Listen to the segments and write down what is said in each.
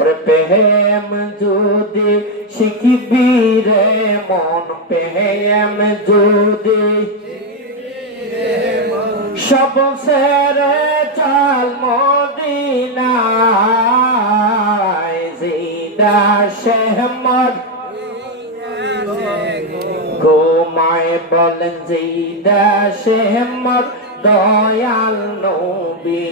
প্রেম যদি শিখবি রে মন, প্রেম যদি সব সেরে চাল মদিনায়, জিদা শেহমদ ঘুমায় বলেন জিদা শেহমদ দয়াল নবী।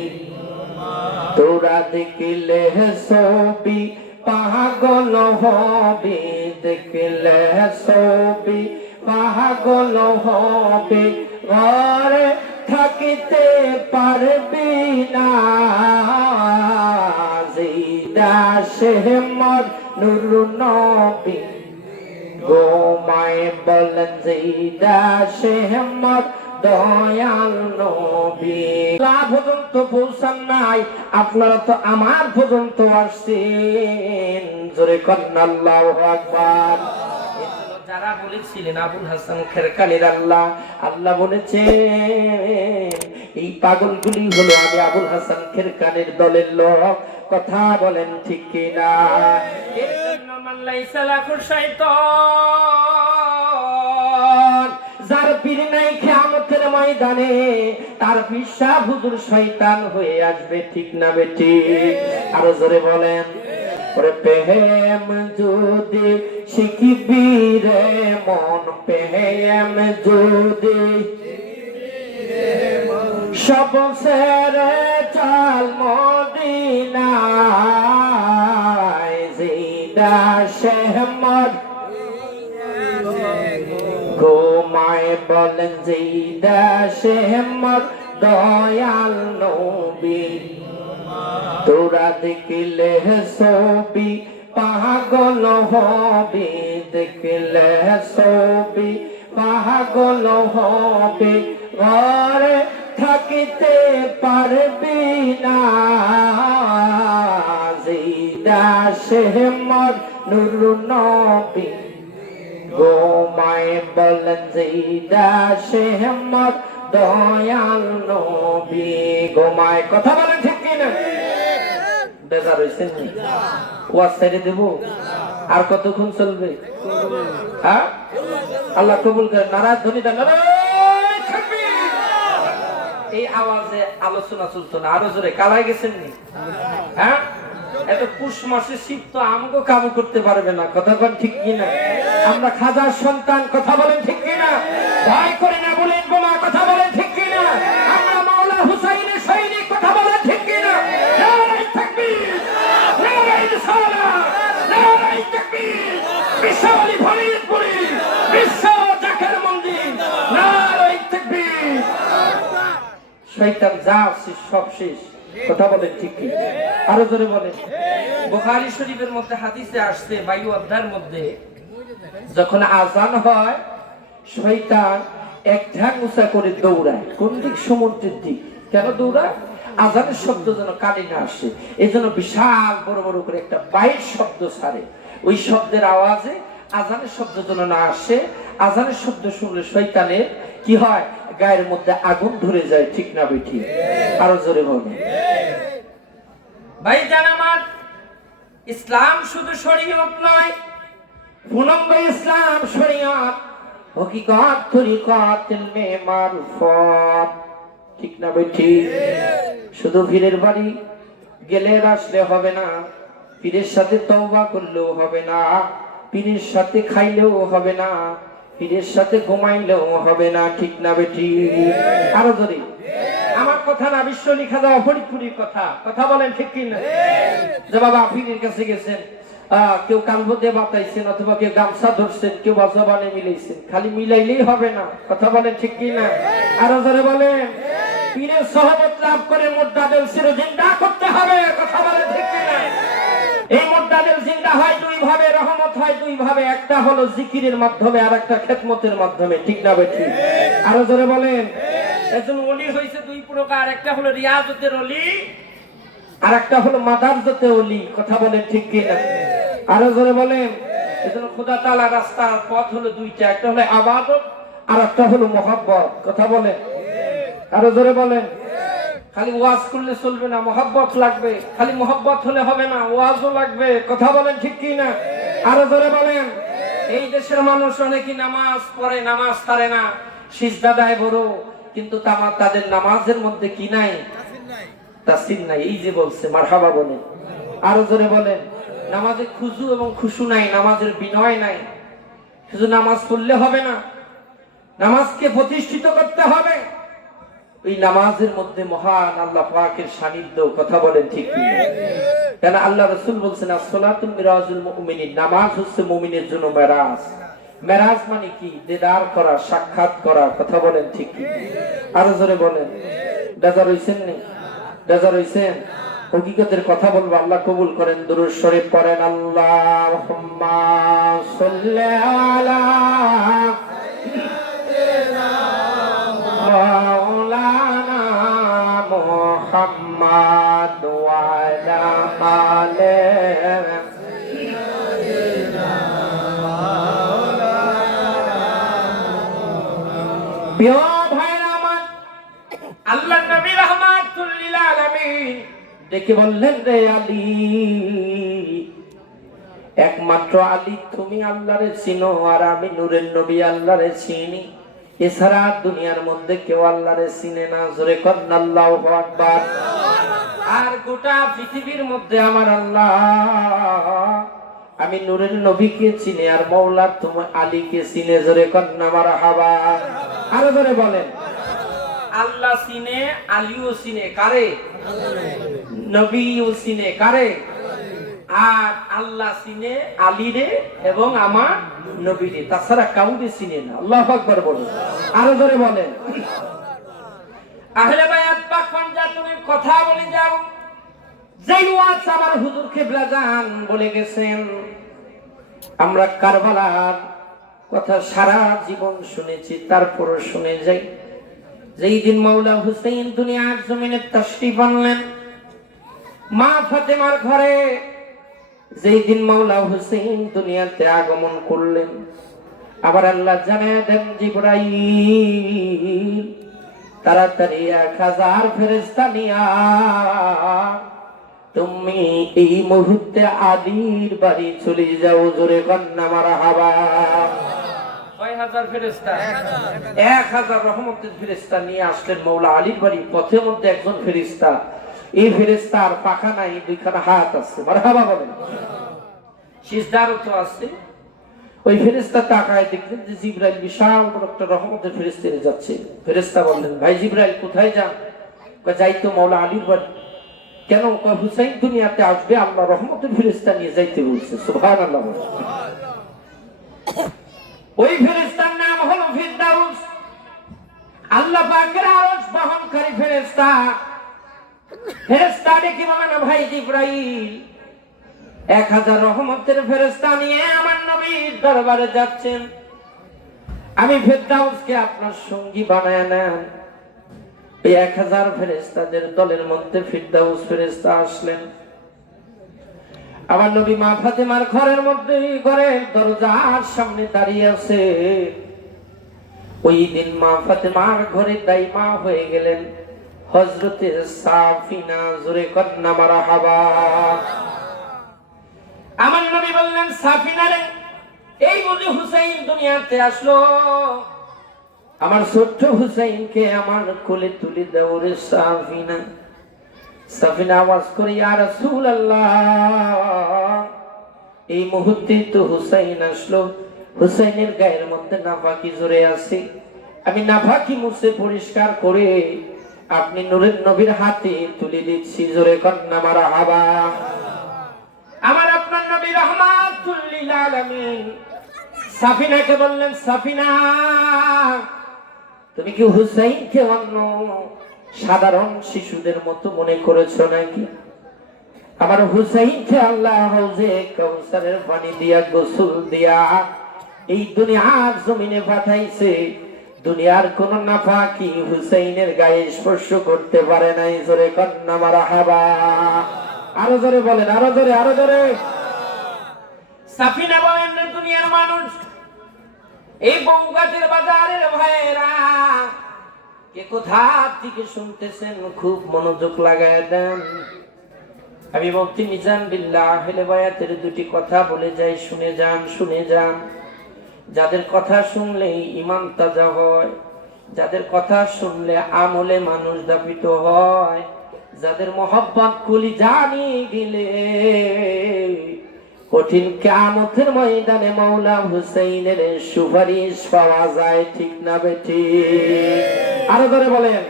তোরা দেখলে ছবি পাগল হবি, দেখলে ছবি পাগল হবি, ঘরে থাকিতে পারবি না। জিদা শেহমদ নূর নবী ঘুমায় বলেন জিদা শেহমদ দয়াল নবী। পর্যন্ত পৌঁছান নাই, আপনারা তো আমার পর্যন্ত আসছেন। জোরে কন্যা আল্লাহু আকবার। যারা বলেছিলেন আবুল হাসান খেরকানির আল্লাহ আল্লাহ বলেছেন এই পাগলগুলি হলো আমি আবুল হাসান খেরকানির দলের লোক। কথা বলেন ঠিক কিনা? এর জন্য মাল্লাইসা লাখুর শয়তান, যার পীর নাই কিয়ামতের ময়দানে তার পিসাব হুজুর শয়তান হয়ে আসবে। ঠিক না বেঠিক? আরো জোরে বলেন। প্রেম যদি শিখবি রে মন, প্রেম যদি সব সেরে চাল মদিনায়, জিদা শেহমদ ঘুমায় বলেন জিদা শেহমদ দয়াল নবী। তোরা দেখলে ছবি পাগল হবি, দেখলে ছবি পাগল হবি, ঘরে থাকিতে পারবি না। জিদা শেহমদ নূর নবী ঘুমায় বলেন জিদা শেহমদ দয়াল নবী। ঘুমায়। কথা বলেন ঠিক কিনা? বেজার হইছেন? ওয়াজ ছেড়ে দেব? আর কতক্ষণ চলবে? হ্যাঁ, আল্লাহ কবুল করে। নারায় ধ্বনি দেন। এই আওয়াজে আলোচনা চলতো না, আরো জোরে। কালাই গেছেন নি? হ্যাঁ, এত পুষ মাসে শীত তো আমগো কাবু করতে পারবে না। কথা বলেন ঠিক কিনা? আমরা খাজার সন্তান। কথা বলেন ঠিক কিনা? ভয় করে না বলেন বোমা। কথা বলেন ঠিক কিনা? আমরা মাওলা হুসাইনের সৈনিক। কথা বলেন ঠিক কিনা? নারায়ে তাকবীর, নারায়ে রিসালাত, নারায়ে তাকবীর। বিশালী ফরিদপুরি, বিশ্ব জাকের মন্দির। নারায়ে তাকবীর। শয়তান যা সব শেষ। কথা বলেন ঠিক কি? আরো জোরে বলেন। বুখারী শরীফের মধ্যে হাদিসে আসছে 22 অধ্যায়ের মধ্যে যখন আযান হয় শয়তান এক ঢাক উঁচা করে দৌড়ায়। কোন দিক? সমুদ্রের দিক। কেন দৌড়ায়? আযানের শব্দ যেন কানে না আসে, এজন্য বিশাল বড় বড় করে একটা বাইর শব্দ ছাড়ে। ওই শব্দের আওয়াজে আযানের শব্দ যেন না আসে। আযানের শব্দ শুনলে শয়তানের কি হয়? গায়ের মধ্যে আগুন ধরে যায়। ঠিক না বেঠিক? আরো জোরে বলুন। ভাইজান আমার, ইসলাম শুধু শরীয়ত নয়, পূর্ণাঙ্গ ইসলাম শরীয়ত, হকিকত, তরিকত, ইলমে মারফত। ঠিক না বেঠিক? শুধু পীরের বাড়ি গেলে আসলে হবে না, পীরের সাথে তওবা করলেও হবে না, পীরের সাথে খাইলেও হবে না, পীরের সাথে ঘুমাইলেও হবে না। ঠিক না বেঠিক? আরো জোরে। আমার কথা না, বিশ্ব লিখা যাওয়া ফরিদপুরির কথা। কথা বলেন ঠিক কিনা? যে বাবা পীরের কাছে গেছেন, কেউ কালব দিয়ে বাতাইছেন, অথবা কেউ গামছা ধরছেন, কেউ বাজাবানে মিলাইছেন। খালি মিলাইলেই হবে না। কথা বলেন ঠিক কিনা? আরো জোরে বলেন। পীরের সহবত লাভ করে মুর্দাদের চিরজিন্দা করতে হবে। কথা বলেন ঠিক কিনা? এই মুর্দাদের জিন্দা হয় দুই ভাবে, রহমত হয় দুই ভাবে। একটা হলো জিকিরের মাধ্যমে, আর একটা খেদমতের মাধ্যমে। ঠিক না বেঠিক? আরো জোরে বলেন। একজন ওলি হইছে দুই প্রকার, একটা হলো রিয়াজতের ওলি, আর একটা হলো মাদারজতে ওলি। কথা বলেন ঠিক কিনা? আরো জোরে বলেন। এজন্য খোদা তাআলার রাস্তার পথ হলো দুইটা, একটা হলো ইবাদত আর একটা হলো মহব্বত। কথা বলেন। আরো জোরে বলেন। খালি ওয়াজ করলে চলবে না, মহব্বত লাগবে। খালি মহব্বত হলে হবে না, ওয়াজও লাগবে। কথা বলেন ঠিক কি না? আরো জোরে বলেন। এই দেশের মানুষ অনেকেই নামাজ পড়ে, নামাজ ছাড়ে না, সিজদা দেয় বড়, কিন্তু তাদের নামাজের মধ্যে কি নাই? তাসির নাই। এই যে বলছে মারহাবা বলেন। আরো জোরে বলেন। নামাজে খুজু এবং খুশু নাই, নামাজের বিনয় নাই। শুধু নামাজ পড়লে হবে না, নামাজকে প্রতিষ্ঠিত করতে হবে। এই নামাজের মধ্যে মহান আল্লাহ পাকের সান্নিধ্য। কথা বলেন ঠিক কি? কেন আল্লাহ রাসূল বলছেন as-salatu মিরাজুল মুমিনিন, নামাজ হচ্ছে মুমিনের জন্য মেরাজ। মেরাজ মানে কি? দিদার করা, সাক্ষাৎ করা। কথা বলেন ঠিক কি? আরো জোরে বলেন। বেজার হইছেন নি? বেজার হইছেন? হকিকতের কথা বলবো, আল্লাহ কবুল করেন। দুরূদ শরীফ পড়েন। আল্লাহুম্মা সাল্লি আলা মাওলানা মুহাম্মাদ ওয়া আলা আলিহি প্রিয় ভাইরা আমার, আল্লাহর নবী রাহমাতুল লিল আলামিন ডেকে বললেন, রে আলী, একমাত্র আলী তুমি আল্লাহরে চিনো, আর আমি নূরের নবী আল্লাহরে চিনি। এছাড়া দুনিয়ার মধ্যে কেউ আল্লাহরে চিনে না। জোরে করেন আল্লাহু আকবার। আর গোটা পৃথিবীর মধ্যে আমার আল্লাহ, আমি নূরের নবীকে চিনি, আর মওলা তুমি আলীকে চিনে। জোরে করেন মারহাবা। আরো জোরে বলেন। আল্লাহ চিনে, আলীও চিনে। কারে? নবীও চিনে। কারে? আর আল্লাহ চিনে আলীরে এবং আমার নবীরে, তাছাড়া কাউকে চিনে না। আল্লাহু আকবার বলেন। আরো জোরে বলেন। আহলে বায়াত পাক পঞ্জাতুনের কথা বলে যাও। যেই ওয়াজ আমার হুজুর কিবলা জান বলে গেছেন, আমরা কারবালার কথা সারা জীবন শুনেছি, তারপরও শুনে যাই। যেই দিন মাওলা হুসাইন দুনিয়ার জমিনে তাশরীফ আনলেন মা ফাতেমার ঘরে, যেই দিন মাওলা হুসাইন দুনিয়াতে আগমন করলেন, আবার আল্লাহ জানায় দেন জিবরাইল তাড়াতাড়ি 1000 ফেরেশতা নিয়া তুমি এই মুহূর্তে আলীর বাড়ি চলে যাও। জোরে কন্না মারহাবা। কয় হাজার ফেরেশতা? 1000 রহমতের ফেরেশতা নিয়ে আসলেন মাওলা আলীর বাড়ি। পথের মধ্যে একজন ফেরেশতা, এই ফেরেশতার পাখা নাই, দুইখানা হাত আছে। মারহাবা বলেন। সিজদারও তো আছে। ওই ফেরেশতা তাকায় দেখলেন যে জিবরাইল বিশাল বড় একটা রহমতের ফেরেশতা নিয়ে যাচ্ছে। ফেরেশতা বললেন, ভাই জিবরাইল কোথায় যান? কয় যাই তো মাওলা আলীর বাড়ি। কেন? কয় হুসাইন দুনিয়াতে আসবে, আল্লাহ রহমতের ফেরেশতা নিয়ে যাইতে বলছে। সুবহানাল্লাহ। ওই ফেরেশতার নাম হলো ফিরদাউস, আল্লাহ পাকের আরশ বহনকারী ফেরেশতা। ফেরেশতা ডেকে বলেন, ভাই জিবরাইল 1000 রহমতের ফেরেশতা নিয়ে আমার নবীর দরবারে যাচ্ছেন, আমি ফিরদাউসকে আপনার সঙ্গী বানায় নেন। এই 1000 ফেরেশতাদের দলের মধ্যে ফিরদাউস ফেরেশতা আসলেন। আমার নবী মা ফাতেমার ঘরের মধ্যে, ঘরের দরজার সামনে দাঁড়িয়ে আছে। ওই দিন মা ফাতেমার ঘরে দাইমা হয়ে গেলেন হযরতে সাফিনা। জোরে কন্না মারহাবা। আমার নবী বললেন, সাফিনা রে, এই বুঝি হুসাইন দুনিয়াতে আসলো, আমার ছোট্ট হুসাইনকে আমার কোলে তুলে দাও রে সাফিনা। সাফিনা আওয়াজ করে, ইয়া রাসূলুল্লাহ, এই মুহূর্তে তো হুসাইন আসলো, হুসাইনের গায়ের মধ্যে নাফাকি জড়ে আছে, আমি নাফাকি মুছে পরিষ্কার করে আপনি নূরের নবীর হাতে তুলে দিচ্ছি। জোরে কন্না মারহাবা। আমার আপনার নবী রাহমাতুল লিল আলামিন সাফিনাকে বললেন, সাফিনা, তুমি কি হুসাইনকে অন্য সাধারণ শিশুদের মতো মনে করেছো নাকি? আমার হুসাইনকে আল্লাহ হাউজে কাউসারের পানি দিয়া, গোসল দিয়া এই দুনিয়ার জমিনে পাঠাইছে। দুনিয়ার কোন নাফাকি হুসাইনের গায়ে স্পর্শ করতে পারে নাই। জোরে কন্না মারহাবা। আরো জোরে বলেন, আরো জোরে, আরো জোরে। সাফিনা বলেন, দুনিয়ার মানুষ, এই বঙ্গাতের বাজারের ভাইয়েরা, কে কোথা থেকে শুনতেছেন খুব মনোযোগ লাগায় দেন। আমি মুফতি মিজান বিল্লাহ আহলে বায়াতের দুটি কথা বলে যাই, শুনে যান, শুনে যান। যাদের কথা শুনলেই ঈমান তাজা হয়, যাদের কথা শুনলে আমলে মানুষ দাপিত হয়, যাদের মোহাব্বত কলিজা নিয়ে গেলে কঠিন কিয়ামতের ময়দানে মাওলা হুসাইনের সুপারিশ পাওয়া যায়। ঠিক না বেঠিক? আরো ধরে বলেন।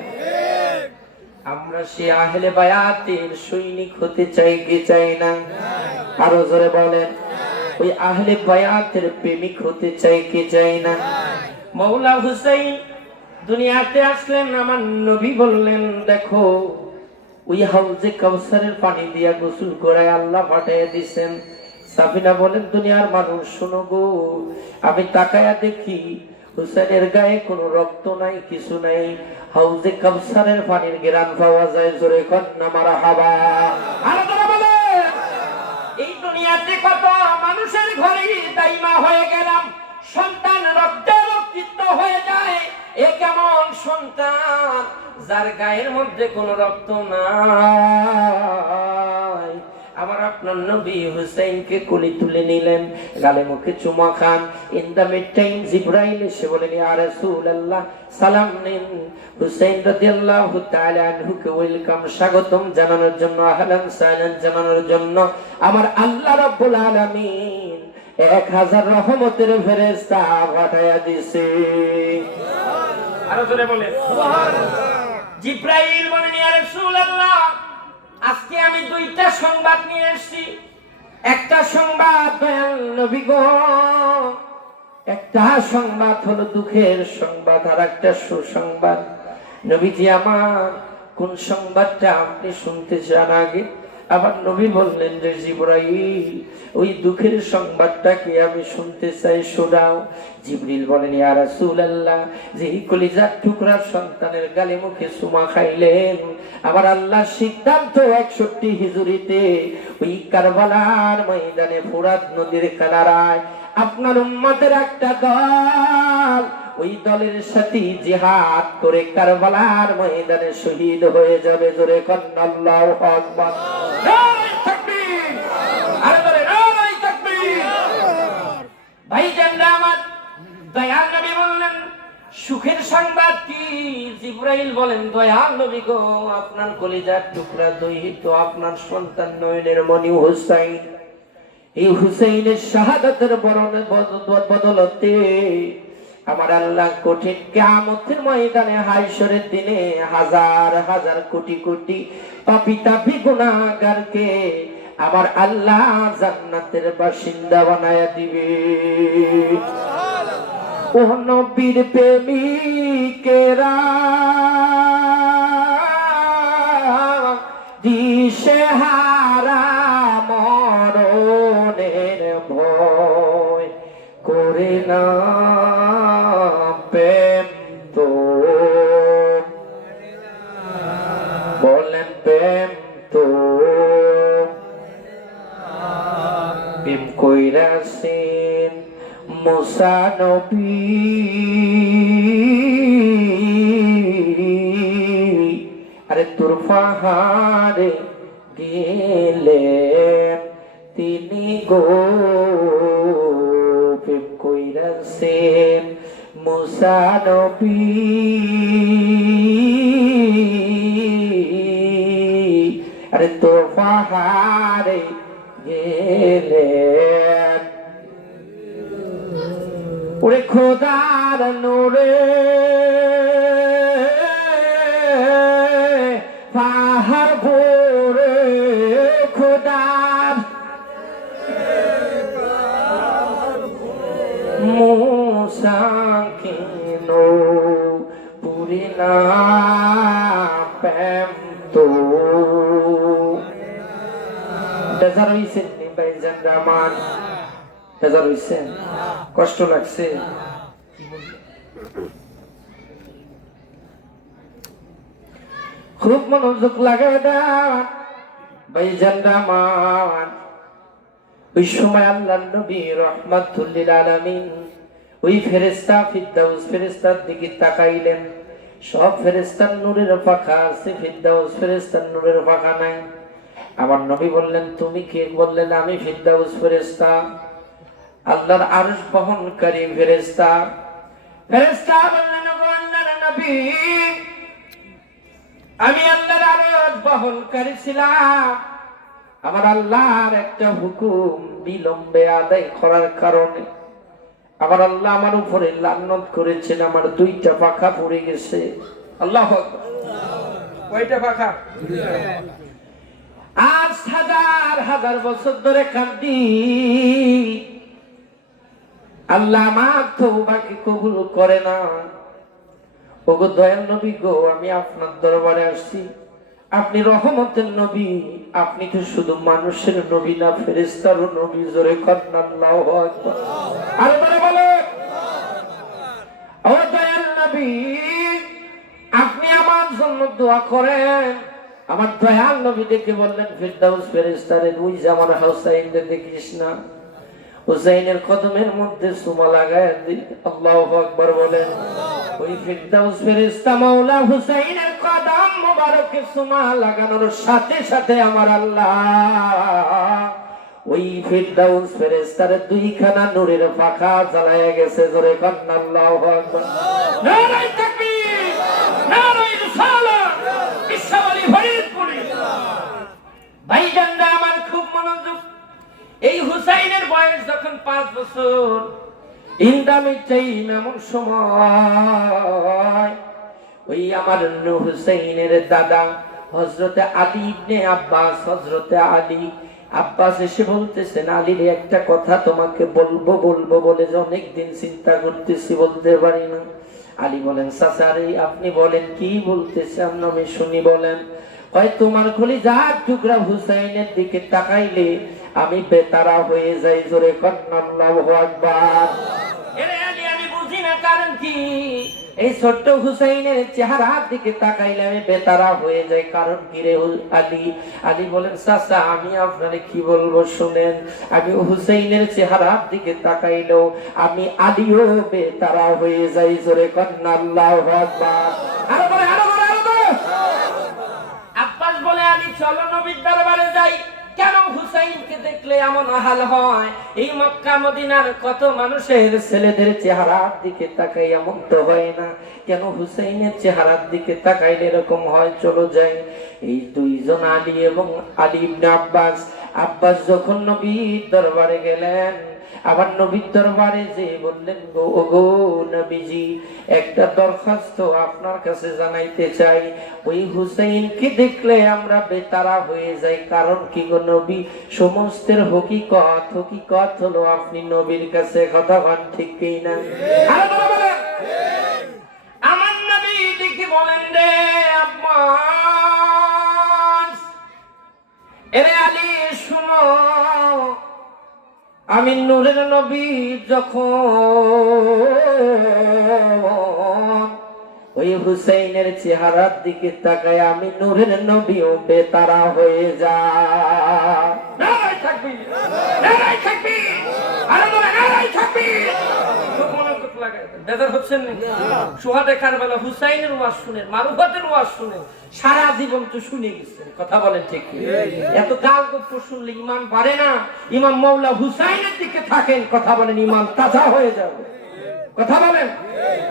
আমরা সে আহলে বায়াতের সৈনিক হতে চাই কি চাই না? আরো জোরে বলেন। ওই আহলে বায়াতের প্রেমিক হতে চাই কি চাই না? মাওলা হুসাইন দুনিয়াতে আসলেন, আমার নবী বললেন দেখো ওই হাউজে কাউসারের পানি দিয়া গোসল করায় আল্লাহ পাঠাইয়া দিছেন। সাফিনা বলেন দুনিয়ার মানুষ শোনো গো, আমি তাকায়া দেখি হুসাইনের গায়ে কোনো রক্ত নাই, কিছু নাই। হাউজে কাউসারের পানির ঘ্রাণ পাওয়া যায়। জোরে কন্যা মারহাবা। আরো জোরে বলেন। এই দুনিয়াতে কত মানুষের ঘরে দাইমা হয়ে গেলাম, সন্তান রক্তে রক্তিত হয়ে যায়। এ কেমন সন্তান যার গায়ের মধ্যে কোনো রক্ত নাই? আমার আপনার নবী হুসাইনকে কোলে তুলে নিলেন, গালে মুখে চুমা খান। ইন দা মিড টাইম জিবরাইল এসে বলেন ইয়া রাসূলুল্লাহ সালাম নিন। হুসাইন রাদিয়াল্লাহু তাআলা আনহুকে ওয়েলকাম, স্বাগতম জানানোর জন্য, আহলান সাহলান জানানোর জন্য আমার আল্লাহ রাব্বুল আলামিন 1000 রহমতের ফেরেশতা পাঠায়া দিয়েছে। আরো জোরে বলেন সুবহানাল্লাহ। জিবরাইল বলেন ইয়া রাসূলুল্লাহ আজকে আমি দুইটা সংবাদ নিয়ে এসেছি। একটা সংবাদ দয়াল নবী গো, একটা সংবাদ হলো দুঃখের সংবাদ, আর একটা সুসংবাদ। নবীজি আমার কোন সংবাদটা আপনি শুনতে চান আগে? আবার নবী বললেন যে জিবরাইল ওই দুঃখের সংবাদটাকে আমি শুনতে চাই, শোনাও। জিবরিল বলেন ইয়া রাসূলুল্লাহ যেই কলিজার টুকরার সন্তানের গালে মুখে চুমা খাইলেন, আবার আল্লাহ সিদ্ধান্ত 61 হিজরিতে ওই কারবালার ময়দানে ফোরাত নদীর কিনারায় আপনার উম্মতের একটা দল ওই দলের সাথে জিহাদ করে কারবালার ময়দানে শহীদ হয়ে যাবে। জোরে কন্না আল্লাহু আকবার। নারে তাকবীর। আরে জোরে নারে তাকবীর। ভাইজানরা আমার, দয়াল নবী বললেন সুখের সংবাদ কি? জিবরাইল বলেন দয়াল নবী গো আপনার কলিজার টুকরা দহিত আপনার সন্তান নয়নের মনি হুসাইন, এই হুসাইনের শাহাদাতের বদলতে আমার আল্লাহ কঠিন কিয়ামতের ময়দানে হায়শরের দিনে হাজার হাজার কোটি কোটি পাপী তাপী গুনাহগারকে আমার আল্লাহ জান্নাতের বাসিন্দা বানায়া দিবে। ও নবীর প্রেমিকেরা দিশেহারা মরণের ভয় করে না প্রেম তো বলেন প্রেম তো প্রেম কইরাছেন মুসা নবী, আরে তোর পাহাড়ে গেলেন তিনি গো, প্রেম কইরাছেন মুসা নবী, আরে তোর পাহাড়ে গেলেন। ওরে খোদার নূরে পাহাড় ভরে, খোদার মুসা কেন পুরি না প্রেম তো বেজার হইছেন ভাইজান রহমান, বেজার হইছেন, কষ্ট লাগছে? খুব মনোযোগ লাগে ভাইজান রহমান। ওই সময় আল্লাহর নবী রাহমাতুল লিল আলামিন ওই ফেরেশতা ফিরদাউস ফেরেশতার দিকে তাকাইলেন। সব ফেরেশতার নূরের পাখা আছে, ফিরদাউস ফেরেশতার নূরের পাখা নাই। আমার নবী বললেন তুমি কে? বললেন আমি ফিরদাউস ফেরেশতা, আল্লাহর আরশ বহনকারী ফেরেশতা। ফেরেশতা বললেন ও আল্লাহর নবী, আমি আল্লাহর আরশ বহনকারী ছিলাম, আমার আল্লাহর একটা হুকুম বিলম্বে আদায় করার কারণে আমার আল্লাহ আমার উপরে লানত করেছেন, আমার দুইটা পাখা পড়ে গেছে। আল্লাহু আকবার। কয়টা পাখা? আজ হাজার হাজার বছর ধরে কান্দি, আল্লাহ আমার তওবাকে কবুল করে না। ওগো দয়াল নবী গো, আমি আপনার দরবারে আসছি, আপনি রহমতের নবী, আপনি তো শুধু মানুষের নবী না, ফেরেশতারও নবী। জোরে করেন আল্লাহু আকবার। আরে বলে বলে ও দয়াল নবী, আপনি আমার জন্য দোয়া করেন। আমার দয়াল নবী দেখে বললেন ফিরদাউস ফেরেশতারে, ওই যে আমার হুসাইন দেখিস না, হুসাইনের কদমের মধ্যে চুমা লাগায় দিন। আল্লাহু আকবার বলেন। ওই ফিরদাউস ফেরেশতা মাওলা হুসাইনের কদম মোবারকে চুমা লাগানোর সাথে সাথে আমার আল্লাহ ওই ফিরদাউস ফেরেশতার দুইখানা নূরের পাখা জ্বালায়া গেছে। জোরে কন্না আল্লাহু আকবার। নারায়ে তাকবীর, নারায়ে রিসালাত, বিশ্বলি ফরিদপুরি। ভাইজানরা আমার খুব মনোযোগ। এই হুসাইনের বয়স যখন 5 বছর, ইন্দামির টাইম, এমন সময় ওই আমার হুসাইনের দাদা হযরতে আলী ইবনে আব্বাস, হযরতে আলী আব্বাস এসে বলতেছেন, আলীর একটা কথা তোমাকে বলবো বলবো বলে যে অনেকদিন চিন্তা করতেছি, বলতে পারি না। আলী বলেন চাচা রে, আপনি বলেন কি বলতেছেন, আমি শুনি। বলেন। হয় তোমার কলিজার টুকরা হুসাইনের দিকে তাকাইলে আমি বেতারা হয়ে যাই। জোরে কন্না আল্লাহু আকবার। এরে আলী, আমি বুঝি না কারণ কি, এই ছোট্ট হুসাইনের চেহারার দিকে তাকাইলে আমি বেতারা হয়ে যাই, কারণ কি রে আলী? আলী বলেন চাচা আমি আপনারে কি বলবো শুনেন, আমি হুসাইনের চেহারার দিকে তাকাইলেও আমি আলীও বেতারা হয়ে যাই। জোরে কন্না আল্লাহু আকবার। আরো বলে, আরো বলে, আরো বলে। আব্বাস বলে আলী চলো নবীর দরবারে যাই। কেন হুসাইনকে দেখলে এমন হাল হয়? এই মক্কা মদিনার কত মানুষের ছেলেদের চেহারার দিকে তাকাই, এমন তো হয় না, কেন হুসাইনের চেহারার দিকে তাকাইলে এরকম হয়? চলো যাই। এই দুইজন আলী এবং আলী ইবনে আব্বাস, আব্বাস যখন নবীর দরবারে গেলেন, আবার নবীর দরবারে যে বললেন গো নবীজি, একটা দরখাস্ত আপনার কাছে জানাইতে চাই। ওই হুসাইনকে দেখলে আমরা বেতারা হয়ে যাই, কারণ কি গো নবী? সমস্তের হকিকত হলো আপনি নবীর কাছে। কথা বলেন ঠিক কি না? আমার নবী দেখি বলেন রে আব্বাস, এরে আলী শুনো, আমি নূরের নবী যখন ওই হুসাইনের চেহারার দিকে তাকায়, আমি নূরের নবীও বেতারা হয়ে যায়। নারায়ে তাকবীর, নারায়ে তাকবীর, আরে বলে নারায়ে তাকবীর। খুব মনোযোগ লাগায়। বেজার হচ্ছেন না? সুহাদে কারবালা হুসাইনের ওয়াজ শুনেন, মারুফাতের ওয়াজ শুনেন, সারা জীবন তো শুনে গেছেন। কথা বলেন ঠিক কি? এত গাল গপ্প শুনলে ইমান বাড়ে না? ইমাম মাওলা হুসাইনের দিকে থাকেন, কথা বলেন, ইমান তাজা হয়ে যাবে। কথা বলেন,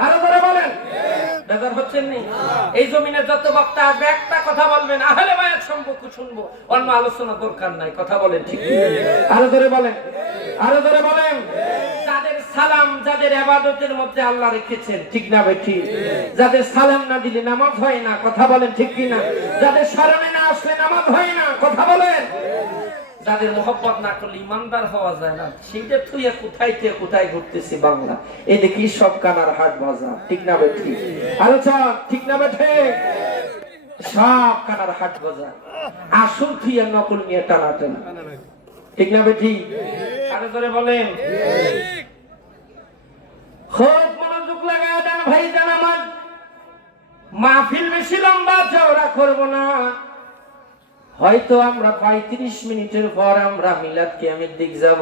আরো ধরে বলেন। বেজার হচ্ছেন নি? এই জমিনে যত বক্তা আসবে একটা কথা বলবেন, আহলে বায়াত সম্পর্ক শুনবো, অন্য আলোচনা দরকার নাই। কথা বলেন ঠিক কি? আরো ধরে বলেন, আরো ধরে বলেন। যাদের সালাম, যাদের ইবাদতের মধ্যে আল্লাহ রেখেছেন, ঠিক না ভাই? ঠিক। যাদের সালাম না দিলে নামাজ হয় না। কথা বলেন ঠিক কি না? যাদের স্মরণে না আসলে নামাজ হয় না। কথা বলেন। যাদের মোহব্বত না করলে ইমানদার হওয়া যায় না। সেইটা তুই কোথায় থেকে কোথায় ঘুরতেছি বাংলা, এই দেখি সব কানার হাট বাজার, ঠিক না ভাই? ঠিক। আলোচনা ঠিক না ভাই? ঠিক। সব কানার হাট বাজার, আসল তুই আর নকল নিয়ে টানাটানি, ঠিক না ভাই? ঠিক। আরো ধরে বলেন। খুব মনোযোগ লাগায় দেন ভাই জান আমার। মাহফিল বেশি লম্বা চওড়া করব না, হয়তো আমরা 35 মিনিটের পর আমরা মিলাদ কিয়ামের দিক যাব।